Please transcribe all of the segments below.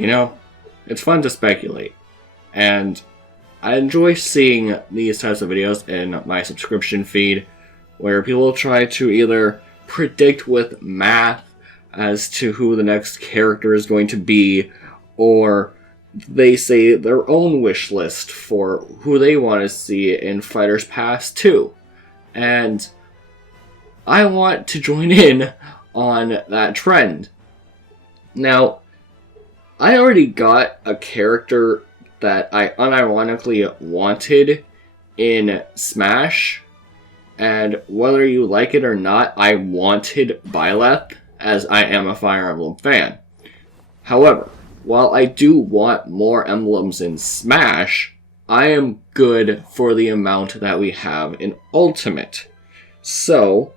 You know, it's fun to speculate. And I enjoy seeing these types of videos in my subscription feed, where people try to either predict with math as to who the next character is going to be, or they say their own wish list for who they want to see in Fighters Pass 2. And I want to join in on that trend. Now, I already got a character that I unironically wanted in Smash, and whether you like it or not, I wanted Byleth, as I am a Fire Emblem fan. However, while I do want more emblems in Smash, I am good for the amount that we have in Ultimate. So,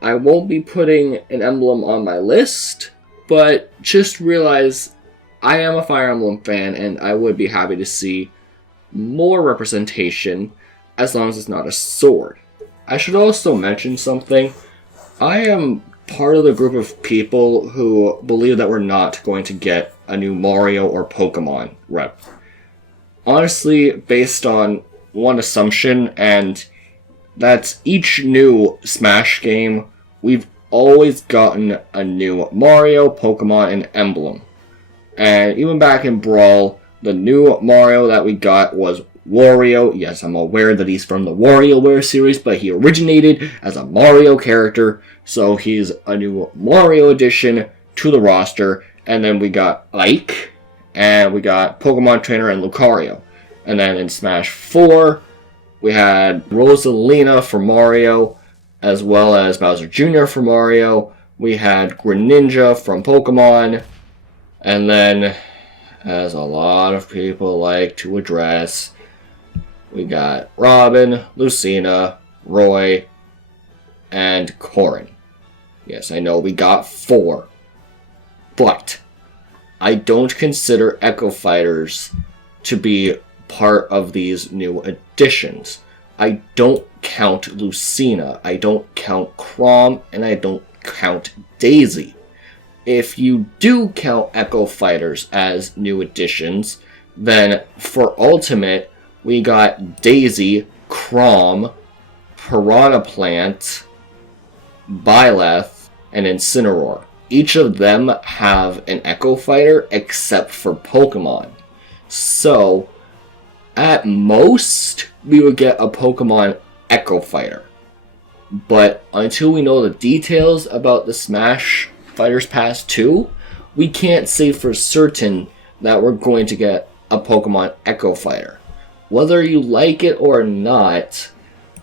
I won't be putting an emblem on my list, but just realize I am a Fire Emblem fan, and I would be happy to see more representation, as long as it's not a sword. I should also mention something. I am part of the group of people who believe that we're not going to get a new Mario or Pokemon rep. Honestly, based on one assumption, and that's each new Smash game, we've always gotten a new Mario, Pokemon, and emblem. And even back in Brawl, the new Mario that we got was Wario. Yes, I'm aware that he's from the WarioWare series, but he originated as a Mario character, so he's a new Mario addition to the roster. And then we got Ike, and we got Pokemon Trainer and Lucario. And then in Smash 4, we had Rosalina for Mario, as well as Bowser Jr. for Mario. We had Greninja from Pokemon. And then, as a lot of people like to address, we got Robin, Lucina, Roy, and Corrin. Yes, I know we got 4. But I don't consider Echo Fighters to be part of these new additions. I don't count Lucina, I don't count Chrom, and I don't count Daisy. If you do count Echo Fighters as new additions, then for Ultimate, we got Daisy, Chrom, Piranha Plant, Byleth, and Incineroar. Each of them have an Echo Fighter except for Pokemon. So, at most, we would get a Pokemon Echo Fighter. But until we know the details about the Smash Fighters Pass 2, we can't say for certain that we're going to get a Pokemon Echo Fighter. Whether you like it or not,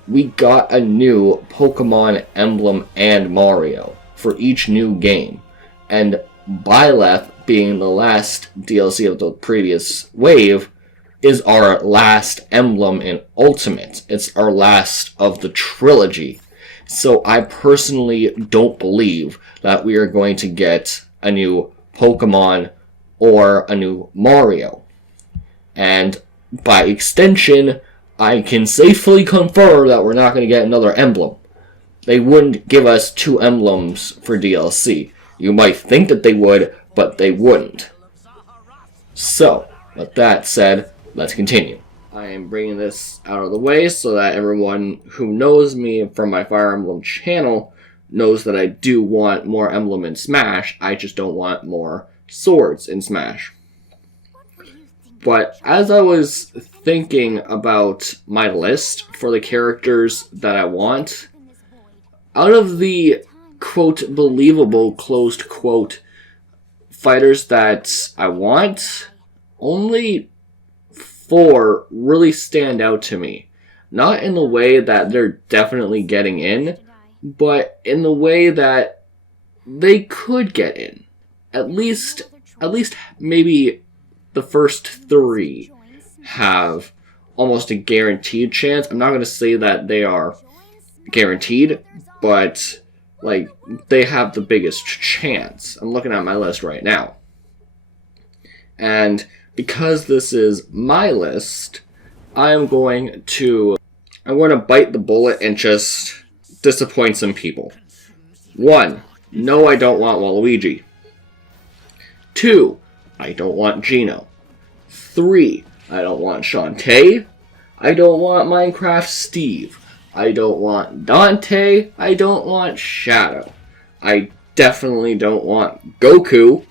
we got a new Pokemon emblem and Mario for each new game. And Byleth, being the last DLC of the previous wave, is our last emblem in Ultimate. It's our last of the trilogy. So I personally don't believe that we are going to get a new Pokemon or a new Mario. And by extension, I can safely confirm that we're not going to get another emblem. They wouldn't give us 2 emblems for DLC. You might think that they would, but they wouldn't. So, with that said, let's continue. I am bringing this out of the way so that everyone who knows me from my Fire Emblem channel knows that I do want more emblem in Smash. I just don't want more swords in Smash. But as I was thinking about my list for the characters that I want, out of the quote believable closed quote fighters that I want, only 4 really stand out to me. Not in the way that they're definitely getting in, but in the way that they could get in. At least maybe the first 3 have almost a guaranteed chance. I'm not going to say that they are guaranteed, but like they have the biggest chance. I'm looking at my list right now. And because this is my list, I'm going to bite the bullet and just disappoint some people. 1. No, I don't want Waluigi. 2. I don't want Gino. 3. I don't want Shantae. I don't want Minecraft Steve. I don't want Dante. I don't want Shadow. I definitely don't want Goku.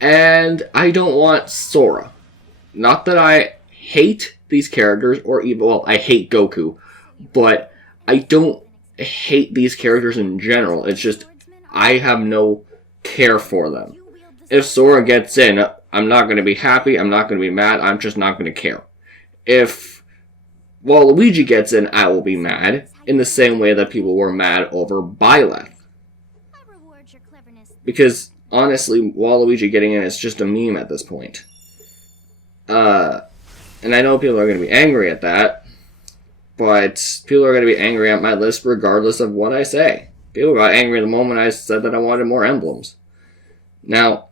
And I don't want Sora. Not that I hate these characters, or even, well, I hate Goku, but I don't hate these characters in general. It's just, I have no care for them. If Sora gets in, I'm not going to be happy, I'm not going to be mad, I'm just not going to care. If Waluigi gets in, I will be mad, in the same way that people were mad over Byleth. Because, honestly, Waluigi getting in is just a meme at this point. And I know people are going to be angry at that, but people are going to be angry at my list regardless of what I say. People got angry the moment I said that I wanted more emblems. Now,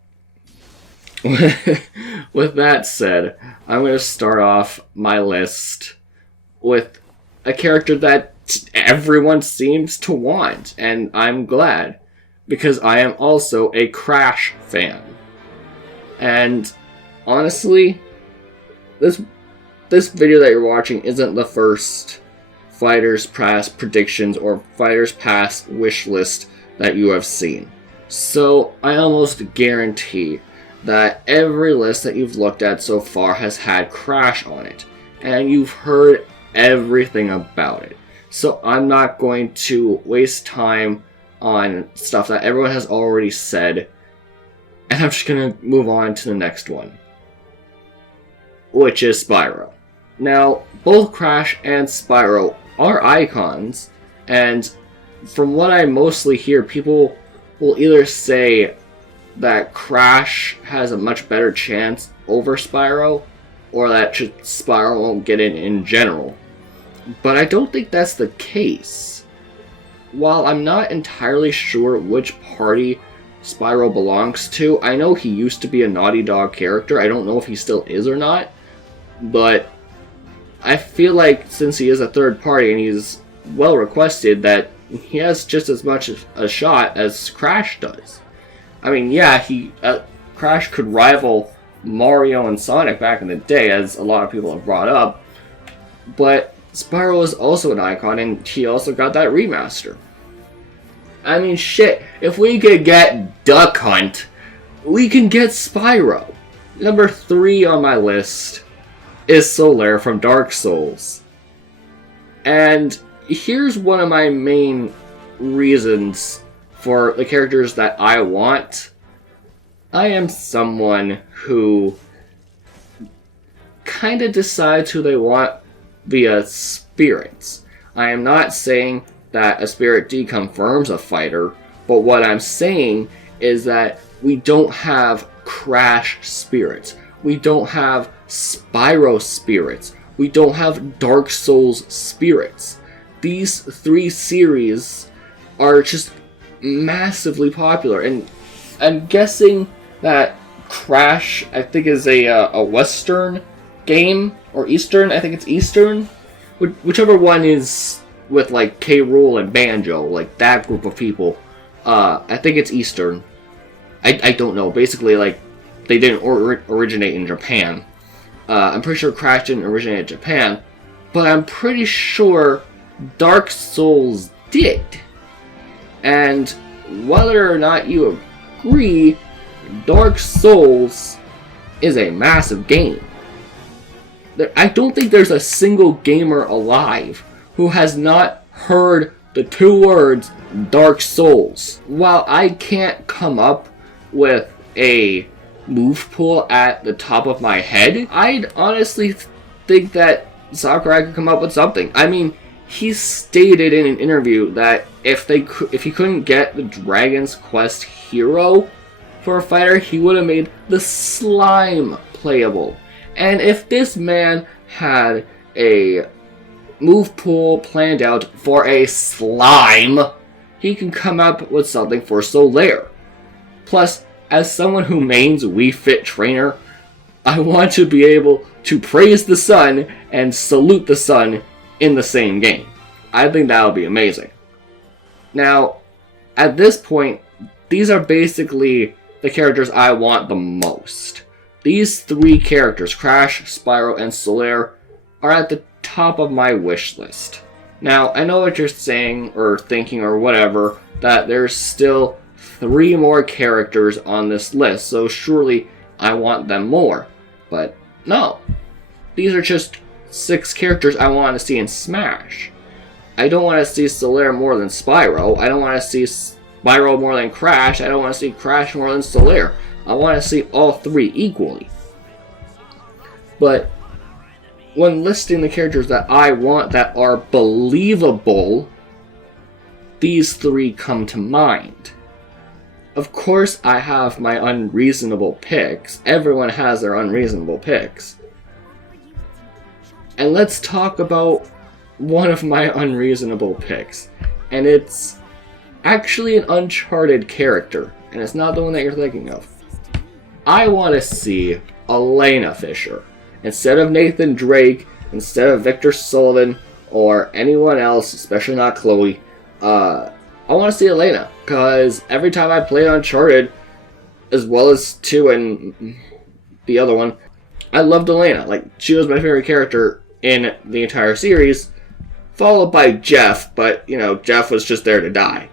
with that said, I'm going to start off my list with a character that everyone seems to want, and I'm glad, because I am also a Crash fan. And honestly, this video that you're watching isn't the first Fighters Pass predictions or Fighters Pass wish list that you have seen. So I almost guarantee that every list that you've looked at so far has had Crash on it, and you've heard everything about it. So I'm not going to waste time on stuff that everyone has already said, and I'm just going to move on to the next one, which is Spyro. Now, both Crash and Spyro are icons, and from what I mostly hear, people will either say that Crash has a much better chance over Spyro, or that Spyro won't get in general. But I don't think that's the case. While I'm not entirely sure which party Spyro belongs to, I know he used to be a Naughty Dog character. I don't know if he still is or not, but I feel like since he is a third party and he's well requested, that he has just as much a shot as Crash does. I mean, yeah, Crash could rival Mario and Sonic back in the day, as a lot of people have brought up, but Spyro is also an icon, and he also got that remaster. I mean, shit, if we could get Duck Hunt, we can get Spyro. Number 3 on my list is Solaire from Dark Souls. And here's one of my main reasons for the characters that I want. I am someone who kind of decides who they want via spirits. I am not saying that a spirit deconfirms a fighter, but what I'm saying is that we don't have Crash spirits. We don't have Spyro spirits. We don't have Dark Souls spirits. These 3 series are just massively popular, and I'm guessing that Crash, I think, is a Western game, or Eastern, I think it's Eastern, whichever one is with like K. Rool and Banjo, like that group of people. I think it's Eastern. I don't know. Basically, like, they didn't originate in Japan. I'm pretty sure Crash didn't originate in Japan, but I'm pretty sure Dark Souls did. And whether or not you agree, Dark Souls is a massive game. I don't think there's a single gamer alive who has not heard the 2 words Dark Souls. While I can't come up with a move pool at the top of my head, I'd honestly think that Sakurai could come up with something. I mean, he stated in an interview that if he couldn't get the Dragon's Quest hero for a fighter, he would have made the slime playable. And if this man had a move pool planned out for a slime, he can come up with something for Solaire. Plus, as someone who mains Wii Fit Trainer, I want to be able to praise the sun and salute the sun in the same game. I think that would be amazing. Now, at this point, these are basically the characters I want the most. These 3 characters, Crash, Spyro, and Solaire, are at the top of my wish list. Now, I know what you're saying, or thinking, or whatever, that there's still 3 more characters on this list, so surely I want them more. But no. These are just 6 characters I want to see in Smash. I don't want to see Solaire more than Spyro. I don't want to see Spyro more than Crash. I don't want to see Crash more than Solaire. I want to see all 3 equally. But when listing the characters that I want that are believable, these 3 come to mind. Of course, I have my unreasonable picks. Everyone has their unreasonable picks. And let's talk about one of my unreasonable picks. And it's actually an Uncharted character. And it's not the one that you're thinking of. I want to see Elena Fisher. Instead of Nathan Drake, instead of Victor Sullivan, or anyone else, especially not Chloe, I want to see Elena. Because every time I played Uncharted, as well as 2 and the other one, I loved Elena. Like, she was my favorite character in the entire series, followed by Jeff, but, you know, Jeff was just there to die.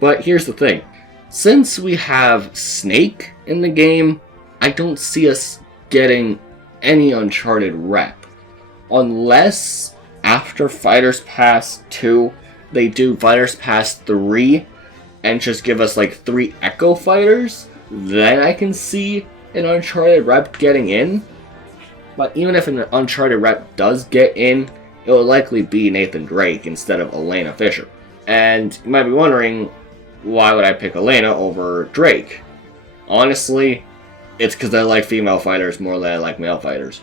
But here's the thing. Since we have Snake in the game, I don't see us getting any Uncharted rep. Unless after Fighters Pass 2, they do Fighters Pass 3 and just give us like 3 Echo Fighters, then I can see an Uncharted rep getting in. But even if an Uncharted rep does get in, it will likely be Nathan Drake instead of Elena Fisher. And you might be wondering, why would I pick Elena over Drake? Honestly, it's because I like female fighters more than I like male fighters.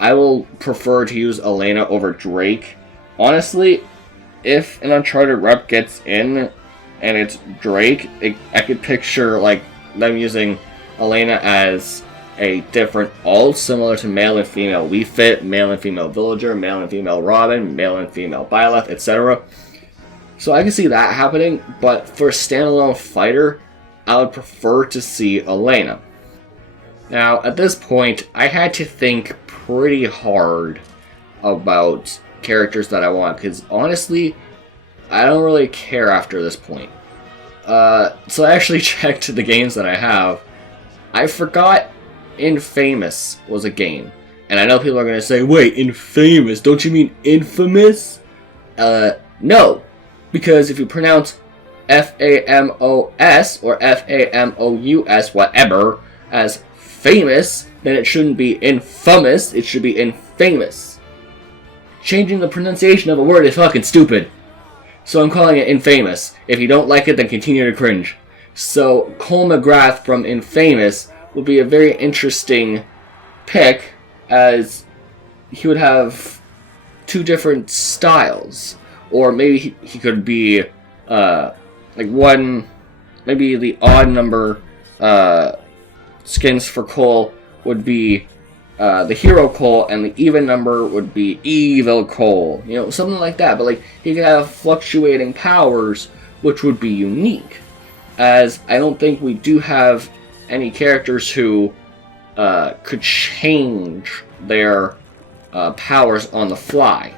I will prefer to use Elena over Drake. Honestly, if an Uncharted rep gets in and it's Drake, I could picture like them using Elena as a different ult, similar to male and female Wii Fit, male and female Villager, male and female Robin, male and female Byleth, etc. So I can see that happening, but for a standalone fighter, I would prefer to see Elena. Now, at this point, I had to think pretty hard about characters that I want, because honestly, I don't really care after this point. So I actually checked the games that I have. I forgot Infamous was a game. And I know people are going to say, wait, Infamous, don't you mean Infamous? No. Because if you pronounce F-A-M-O-S or F-A-M-O-U-S, whatever, as famous, then it shouldn't be infamous, it should be infamous. Changing the pronunciation of a word is fucking stupid. So I'm calling it Infamous. If you don't like it, then continue to cringe. So Cole McGrath from Infamous would be a very interesting pick, as he would have 2 different styles. Or maybe he could be, like one, maybe the odd number skins for Cole would be the hero Cole, and the even number would be evil Cole. You know, something like that. But like, he could have fluctuating powers, which would be unique. As I don't think we do have any characters who could change their powers on the fly.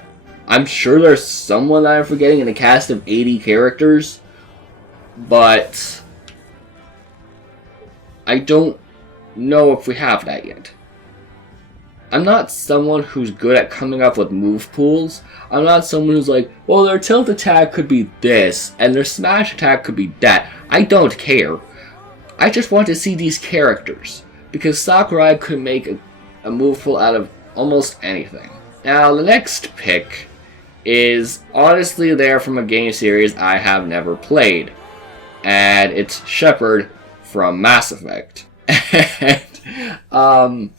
I'm sure there's someone that I'm forgetting in a cast of 80 characters, but I don't know if we have that yet. I'm not someone who's good at coming up with move pools. I'm not someone who's like, well, their tilt attack could be this, and their smash attack could be that. I don't care. I just want to see these characters, because Sakurai could make a move pool out of almost anything. Now, the next pick is honestly there from a game series I have never played, and it's Shepard from Mass Effect. And,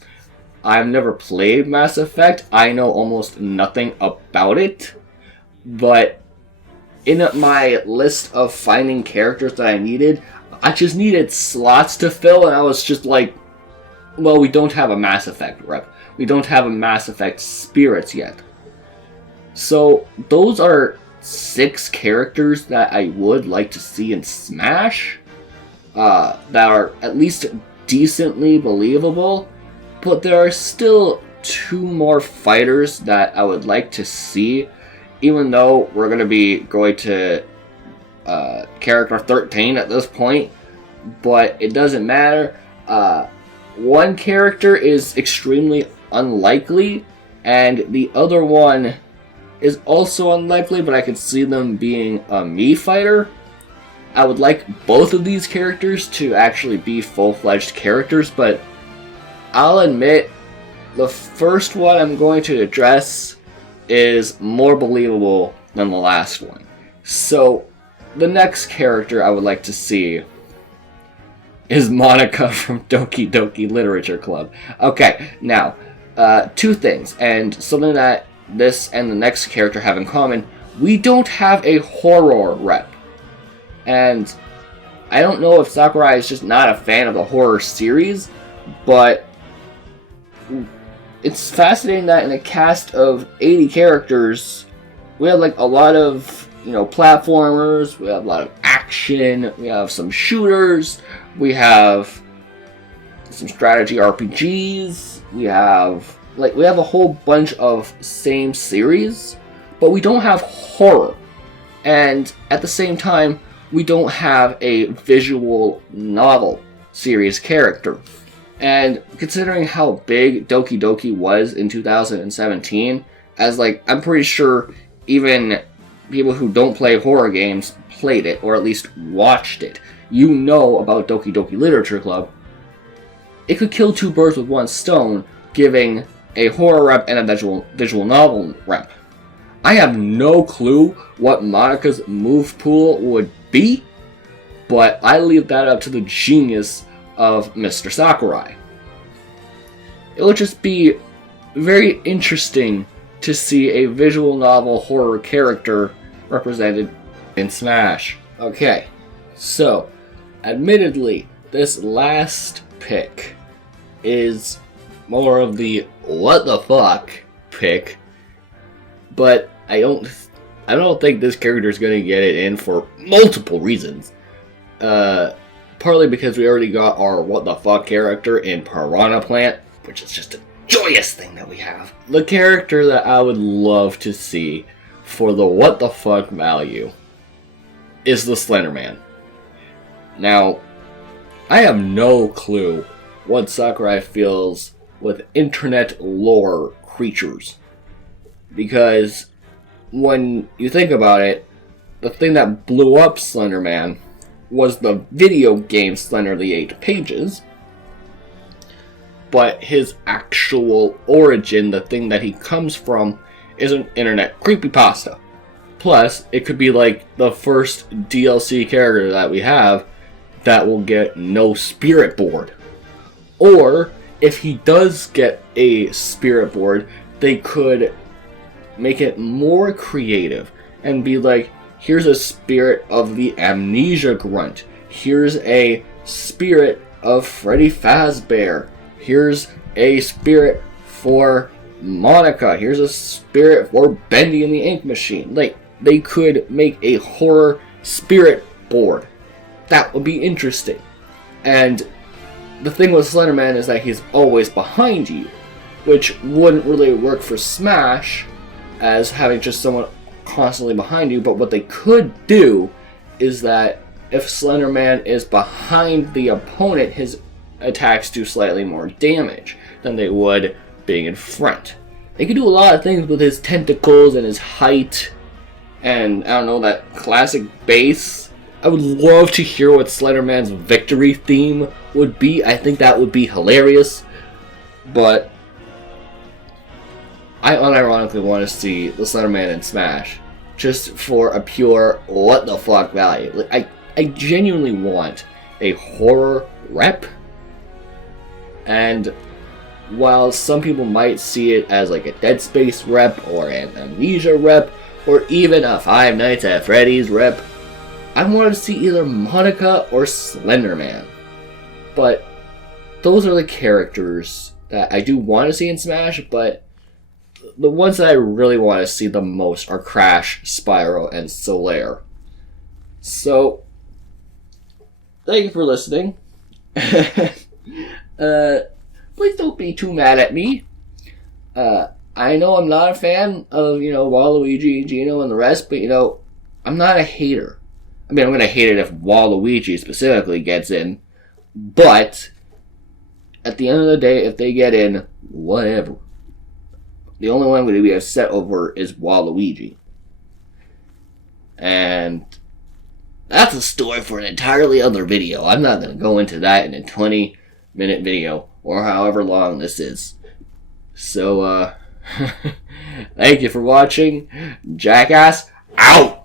I've never played Mass Effect. I know almost nothing about it, but in my list of finding characters that I needed, I just needed slots to fill, and I was just like, well, we don't have a Mass Effect rep. We don't have a Mass Effect Spirits yet. So those are 6 characters that I would like to see in Smash. that are at least decently believable, but there are still 2 more fighters that I would like to see, even though we're going to be going to character 13 at this point, but it doesn't matter. One character is extremely unlikely, and the other one is also unlikely, but I could see them being a Mii fighter. I would like both of these characters to actually be full-fledged characters, but I'll admit the first one I'm going to address is more believable than the last one. So, the next character I would like to see is Monica from Doki Doki Literature Club. Okay, now, 2 things, and something that this and the next character have in common. We don't have a horror rep. And I don't know if Sakurai is just not a fan of the horror series, but it's fascinating that in a cast of 80 characters, we have like a lot of, platformers, we have a lot of action, we have some shooters, we have some strategy RPGs, we have a whole bunch of same series, but we don't have horror. And at the same time, we don't have a visual novel series character. And considering how big Doki Doki was in 2017, as I'm pretty sure even people who don't play horror games played it, or at least watched it. You know about Doki Doki Literature Club. It could kill 2 birds with 1 stone, giving a horror rep and a visual novel rep. I have no clue what Monica's move pool would be, but I leave that up to the genius of Mr. Sakurai. It would just be very interesting to see a visual novel horror character represented in Smash. Okay, so, admittedly, this last pick is more of the what the fuck pick, but I don't think this character is going to get it in for multiple reasons. Partly because we already got our what the fuck character in Piranha Plant, which is just a joyous thing that we have. The character that I would love to see for the what the fuck value is the Slender Man. Now, I have no clue what Sakurai feels with internet lore creatures, because when you think about it, the thing that blew up Slender Man was the video game Slender the 8 Pages, but his actual origin, the thing that he comes from, is an internet creepypasta. Plus, it could be the first DLC character that we have that will get no spirit board. Or, if he does get a spirit board, they could make it more creative and be here's a spirit of the Amnesia Grunt, here's a spirit of Freddy Fazbear, here's a spirit for Monica, here's a spirit for Bendy and the Ink Machine. They could make a horror spirit board. That would be interesting. And the thing with Slenderman is that he's always behind you, which wouldn't really work for Smash as having just someone constantly behind you, but what they could do is that if Slenderman is behind the opponent, his attacks do slightly more damage than they would being in front. They could do a lot of things with his tentacles and his height, and I don't know, that classic bass. I would love to hear what Slenderman's victory theme would be. I think that would be hilarious, but I unironically want to see the Slenderman in Smash, just for a pure what the fuck value. I genuinely want a horror rep, and while some people might see it as a Dead Space rep, or an Amnesia rep, or even a Five Nights at Freddy's rep, I want to see either Monica or Slenderman. But those are the characters that I do want to see in Smash, but the ones that I really want to see the most are Crash, Spyro, and Solaire. So, thank you for listening. Please don't be too mad at me. I know I'm not a fan of, Waluigi, Gino, and the rest, but, I'm not a hater. I mean, I'm going to hate it if Waluigi specifically gets in, but at the end of the day, if they get in, whatever. The only one I'm going to be upset over is Waluigi. And that's a story for an entirely other video. I'm not going to go into that in a 20-minute video, or however long this is. So, thank you for watching. Jackass, out!